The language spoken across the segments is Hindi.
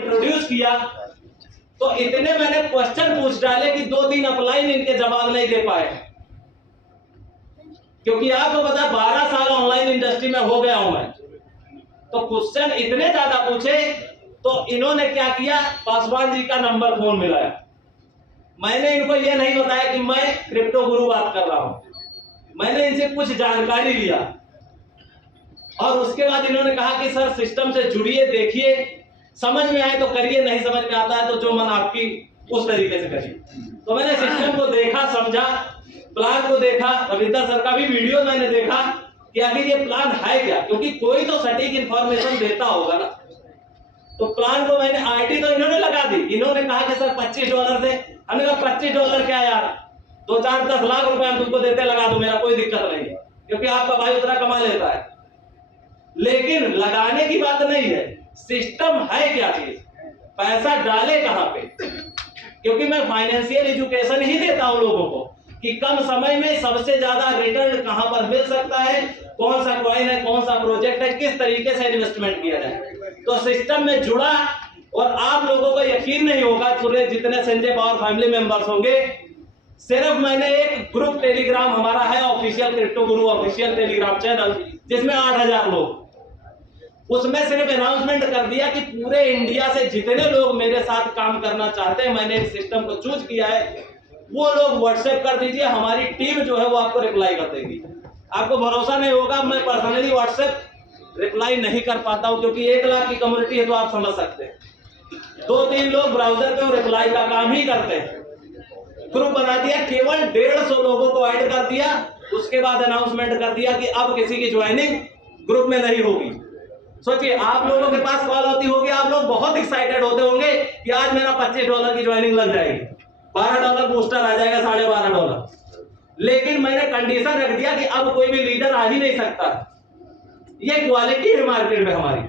इंट्रोड्यूस किया तो इतने मैंने क्वेश्चन पूछ डाले कि 2-3 अपलाइन इनके जवाब नहीं दे पाए, क्योंकि आपको पता 12 साल ऑनलाइन इंडस्ट्री में हो गया हूं मैं, तो क्वेश्चन इतने ज्यादा पूछे तो इन्होंने क्या किया, पासवान जी का नंबर फोन मिलाया। मैंने इनको यह नहीं बताया कि मैं क्रिप्टो गुरु बात कर रहा हूं, मैंने इनसे कुछ जानकारी लिया और उसके बाद इन्होंने कहा कि सर सिस्टम से जुड़िए, देखिए, समझ में आए तो करिए, नहीं समझ में आता है तो जो मन आपकी उस तरीके से करिए। तो मैंने सिस्टम को देखा, समझा, प्लान को देखा, रविंदर सर का भी वीडियो मैंने देखा कि आखिर ये प्लान है क्या, क्योंकि कोई तो सटीक इंफॉर्मेशन देता होगा ना। तो प्लान को मैंने आईडी तो इन्होंने लगा दी, इन्होंने कहा कि सर $25 दे। हमने कहा $25 क्या यार, 2-4-10 लाख रुपए हम तुमको देते, लगा दो, मेरा कोई दिक्कत नहीं है, क्योंकि आपका भाई उतना कमा लेता है। लेकिन लगाने की बात नहीं है, सिस्टम है क्या चीज, पैसा डाले कहां पे, क्योंकि मैं फाइनेंशियल एजुकेशन ही देता हूं लोगों को कि कम समय में सबसे ज्यादा रिटर्न कहां पर मिल सकता है, कौन सा कॉइन है, कौन सा प्रोजेक्ट है, किस तरीके से इन्वेस्टमेंट किया जाए। तो सिस्टम में जुड़ा और आप लोगों को यकीन नहीं होगा, पूरे जितने संजय पावर फैमिली मेंबर्स होंगे, सिर्फ मैंने एक ग्रुप टेलीग्राम हमारा है ऑफिशियल क्रिप्टो गुरु ऑफिशियल टेलीग्राम चैनल, जिसमें 8000 लोग, उसमें सिर्फ अनाउंसमेंट कर दिया कि पूरे इंडिया से जितने लोग मेरे साथ काम करना चाहते हैं, मैंने इस सिस्टम को चूज किया है, वो लोग व्हाट्सएप कर दीजिए, हमारी टीम जो है वो आपको रिप्लाई कर देगी। आपको भरोसा नहीं होगा, मैं पर्सनली व्हाट्सएप रिप्लाई नहीं कर पाता हूं, क्योंकि 1 लाख की कम्युनिटी है, तो आप समझ सकते हैं 2-3 लोग ब्राउजर पे रिप्लाई का काम ही करते हैं। ग्रुप बना दिया, केवल 150 लोगों को ऐड कर दिया, उसके बाद अनाउंसमेंट कर दिया कि अब किसी की ज्वाइनिंग ग्रुप में नहीं होगी। सोचिए, आप लोगों के पास कॉल होती होगी, आप लोग बहुत एक्साइटेड होते होंगे कि आज मेरा $25 की ज्वाइनिंग लग जाएगी, $12 बूस्टर आ जाएगा, $12.5। लेकिन मैंने कंडीशन रख दिया कि अब कोई भी लीडर आ ही नहीं सकता, ये क्वालिटी है मार्केट में हमारी।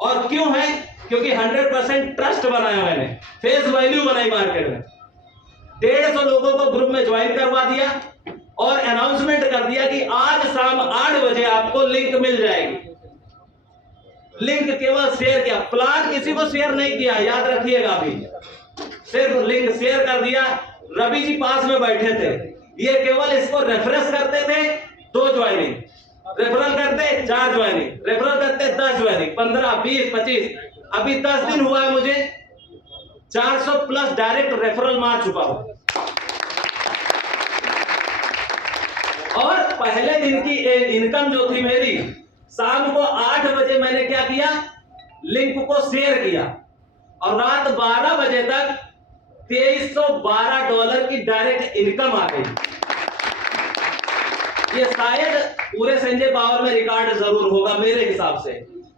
और क्यों है, क्योंकि 100% ट्रस्ट बनाया मैंने, फेस वैल्यू बनाई मार्केट में। 150 लोगों को ग्रुप में ज्वाइन करवा दिया और अनाउंसमेंट कर दिया कि आज शाम 8 बजे आपको लिंक मिल जाएगी। लिंक केवल शेयर किया, प्लान किसी को शेयर नहीं किया, याद रखिएगा, अभी सिर्फ लिंक शेयर कर दिया। रवि जी पास में बैठे थे, ये केवल इसको रेफरेंस करते थे, 2 ज्वाइनिंग, रेफरल करते 4 ज्वाइनिंग, रेफरल करते 10 ज्वाइनिंग, 15, 20, 25, अभी 10 दिन हुआ है मुझे, 400 प्लस डायरेक्ट रेफरल मार चुका हूं। और पहले दिन की इनकम जो थी मेरी, शाम को 8 बजे मैंने क्या किया, लिंक को शेयर किया और रात 12 बजे तक $2312 की डायरेक्ट इनकम आ गई। ये शायद पूरे संजय पावर में रिकॉर्ड जरूर होगा मेरे हिसाब से।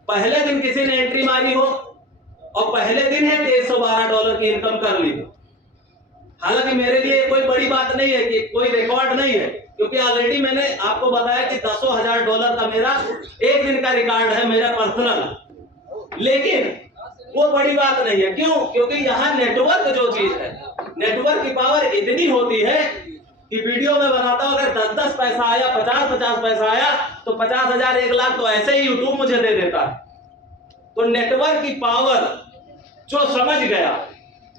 पहले दिन किसी ने एंट्री मारी हो और पहले दिन है $2312 की इनकम कर ली हो। हालांकि मेरे लिए कोई बड़ी बात नहीं है, कि कोई रिकॉर्ड नहीं है, क्योंकि ऑलरेडी मैंने आपको बताया कि $10,000 का मेरा एक दिन का रिकॉर्ड है, मेरा पर्सनल। लेकिन वो बड़ी बात नहीं है, क्यों, क्योंकि यहाँ नेटवर्क जो चीज है, नेटवर्क की पावर इतनी होती है कि वीडियो में बनाता हूं, अगर 10-10 पैसा आया, 50-50 पैसा आया, तो 50,000 1 लाख तो ऐसे ही यूट्यूब मुझे दे देता है। तो नेटवर्क की पावर जो समझ गया,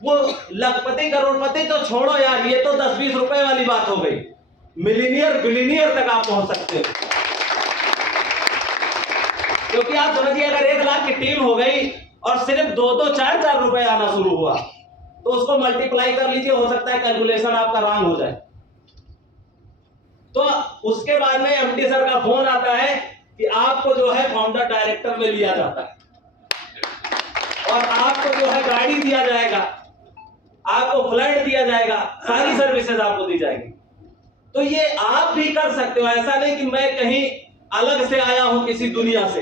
वो लखपति करोड़पति तो छोड़ो यार, ये तो 10-20 रुपए वाली बात हो गई, मिलीनियर बिलीनियर तक आप पहुंच सकते हो। क्योंकि आप समझिए, अगर 1 लाख की टीम हो गई और सिर्फ 2-2, 4-4 रुपए आना शुरू हुआ, तो उसको मल्टीप्लाई कर लीजिए, हो सकता है कैलकुलेशन आपका रॉन्ग हो जाए। तो उसके बाद में एमडी सर का फोन आता है कि आपको जो है फाउंडर डायरेक्टर में लिया जाता है और आपको जो है गाड़ी दिया जाएगा, आपको फ्लाइट दिया जाएगा, सारी सर्विसेज आपको दी जाएगी। तो ये आप भी कर सकते हो, ऐसा नहीं कि मैं कहीं अलग से आया हूं किसी दुनिया से।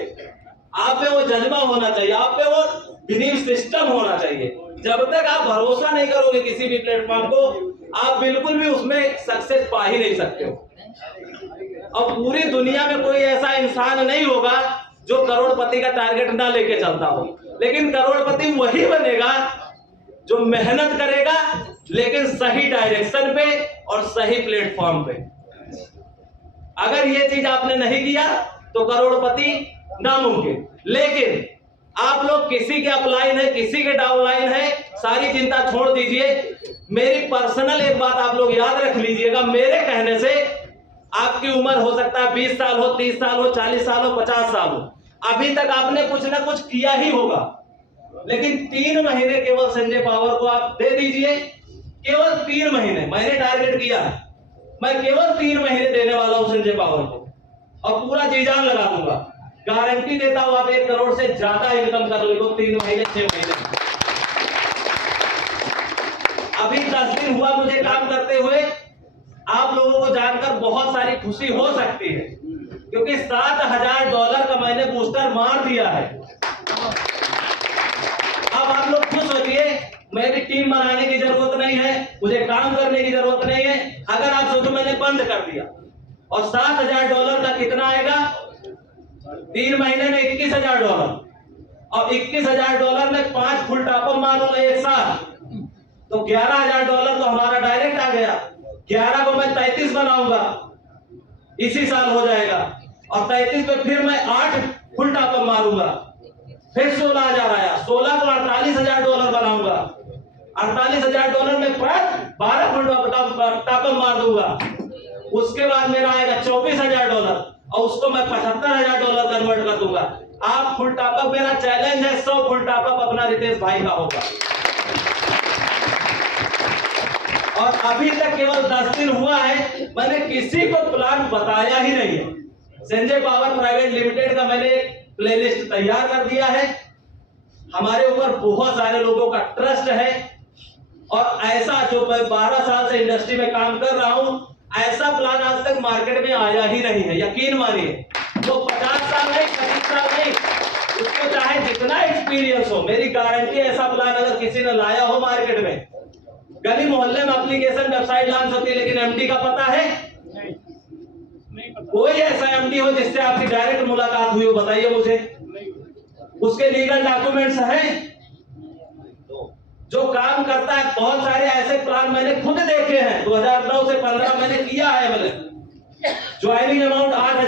आप पे वो जज्बा होना चाहिए, आप पे वो बिलीफ सिस्टम होना चाहिए। जब तक आप भरोसा नहीं करोगे किसी भी प्लेटफॉर्म को, आप बिल्कुल भी उसमें सक्सेस पा ही नहीं सकते हो। और पूरी दुनिया में कोई ऐसा इंसान नहीं होगा जो करोड़पति का टारगेट ना लेके चलता हो, लेकिन करोड़पति वही बनेगा जो मेहनत करेगा, लेकिन सही डायरेक्शन पे और सही प्लेटफॉर्म पे। अगर ये चीज आपने नहीं किया तो करोड़पति नामुमकिन। लेकिन आप लोग किसी के अपलाइन है, किसी के डाउनलाइन है, सारी चिंता छोड़ दीजिए। मेरी पर्सनल एक बात आप लोग याद रख लीजिएगा, मेरे कहने से आपकी उम्र हो सकता है 20 साल हो, 30 साल हो, 40 साल हो, 50 साल हो, अभी तक आपने कुछ ना कुछ किया ही होगा, लेकिन 3 महीने केवल संजय पावर को आप दे दीजिए। केवल 3 महीने मैंने टारगेट किया है, मैं केवल 3 महीने देने वाला हूं संजय पावर को, और पूरा जी जान लगा दूंगा। गारंटी देता हूं आप 1 करोड़ से ज्यादा इनकम कर लोगे 3 महीने 6 महीने। अभी 10 दिन हुआ मुझे काम करते हुए, आप लोगों को जानकर बहुत सारी खुशी हो सकती है, क्योंकि $7,000 का मैंने बूस्टर मार दिया है। अब आप लोग खुश होइए, मेरी टीम बनाने की जरूरत नहीं है, मुझे काम करने की जरूरत नहीं है। अगर आप सोचो मैंने बंद कर दिया, और $7,000 का कितना आएगा? 3 महीने में $21,000, और $21,000 में 5 फुल टॉपअप मारूंगा एक साथ, तो $11,000 तो हमारा डायरेक्ट आ गया। 11 को मैं 33 बनाऊंगा, इसी साल हो जाएगा, और 33 पे फिर मैं 8 फुल टॉपअप मारूंगा, फिर $16,000 आया, 16 को $48,000 बनाऊंगा, $48,000 में 12 फुल टॉपअप मार दूंगा, उसके बाद मेरा आएगा $24,000, और उसको मैं $75,000 कन्वर्ट कर दूंगा। आप फुल टॉपअप, मेरा चैलेंज है 100 फुल टॉपअप अपना रितेश भाई का होगा। और अभी तक केवल 10 दिन हुआ है, मैंने किसी को प्लान बताया ही नहीं है। संजय पावर प्राइवेट लिमिटेड का मैंने प्लेलिस्ट तैयार कर दिया है, हमारे ऊपर बहुत सारे लोगों का ट्रस्ट है, और ऐसा जो मैं 12 साल से इंडस्ट्री में काम कर रहा हूं, ऐसा प्लान आज तक मार्केट में आया ही नहीं है। यकीन मानिए, तो 50 साल नहीं, 25 साल नहीं, उसको चाहे जितना एक्सपीरियंस हो, मेरी गारंटी ऐसा प्लान अगर किसी ने लाया हो मार्केट में, गली मोहल्ले में एप्लीकेशन वेबसाइट लॉन्च होती है, लेकिन एमडी का पता है? नहीं पता। कोई ऐसा एमडी हो जिससे आपकी डायरेक्ट मुलाकात हुई हो, बताइए मुझे। उसके लीगल डॉक्यूमेंट्स हैं, जो काम करता है। बहुत सारे ऐसे प्लान मैंने खुद देखे हैं, 2009 से 15 मैंने किया है। मैंने ज्वाइनिंग अमाउंट आज